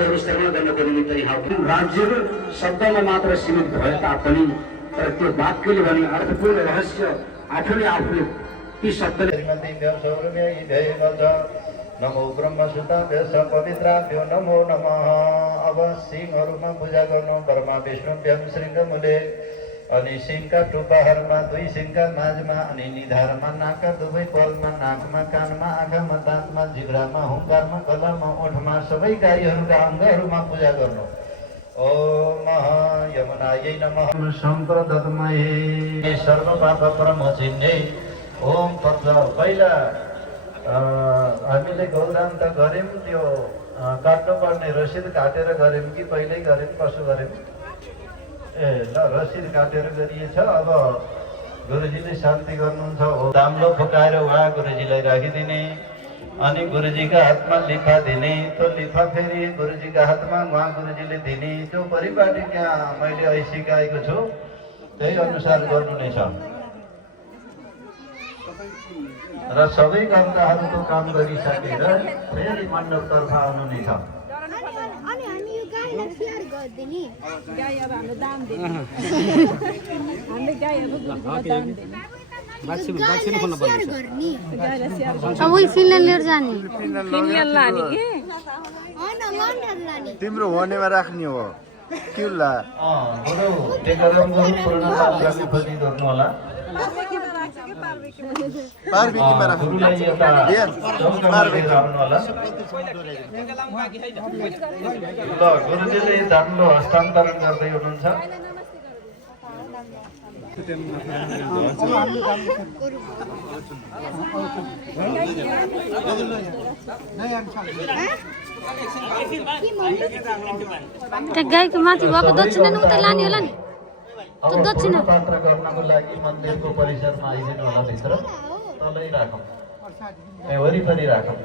अपराधहरू स्तरमा गर्नको निमित्त यहाँ राज्यहरू शब्दमा मात्र सीमित भए तापनि तर त्यो वाक्यले भने अर्थपूर्ण रहस्य आफूले आफूले ती शब्दले नमो ब्रह्मसुताभ्य पवित्राभ्यो नमो नमः। अब सिंहहरूमा पूजा गर्नु ब्रह्मा विष्णुभ्यम शृङ्गमूले अनि सिंहका टुप्पाहरूमा दुई सिंहका माझमा अनि निधारमा नाकका दुवै पलमा नाकमा कानमा आँखामा दाँतमा जिब्रामा हुङ्कारमा गलामा ओठमा सबै गाईहरूका अङ्गहरूमा पूजा गर्नु। ओम यमुनायै नमः सम्प्रदत्तमये सर्व पाप परमोचिन्यै ओम तत्व। पहिला हामीले गौदान त गऱ्यौँ, त्यो काट्नुपर्ने रसिद काटेर गऱ्यौँ कि पहिल्यै गऱ्यौँ कसो गऱ्यौँ? ए ल रसिद काटेर गरिएछ। अब गुरुजीले शान्ति गर्नुहुन्छ हो। दाम्लो फुकाएर उहाँ गुरुजीलाई राखिदिने अनि गुरुजीका हातमा लिफा दिने, त्यो लिफा फेरि गुरुजीका हातमा उहाँ गुरुजीले दिने। त्यो परिपाटी त्यहाँ मैले अहिले सिकाएको छु, त्यही अनुसार गर्नु नै छ र सबै कर्ताहरूको काम गरिसकेर फेरि मण्डपतर्फ आउनु नै छ। तिम्रो होनेमा राख्ने हो कि होला? पार्वतीमा राख्नु ल गुरुजीले दाम्लो हस्तान्तरण गर्दै हुनुहुन्छ। त्यो गाईको माथि भएको दक्षिणा नै उता लाने होला नि। त्यो दक्षिणा पात्र गर्नको लागि मन्दिरको परिसरमा आइदिनु होला, भित्र तलै राखौँ, वरिपरि राखौँ।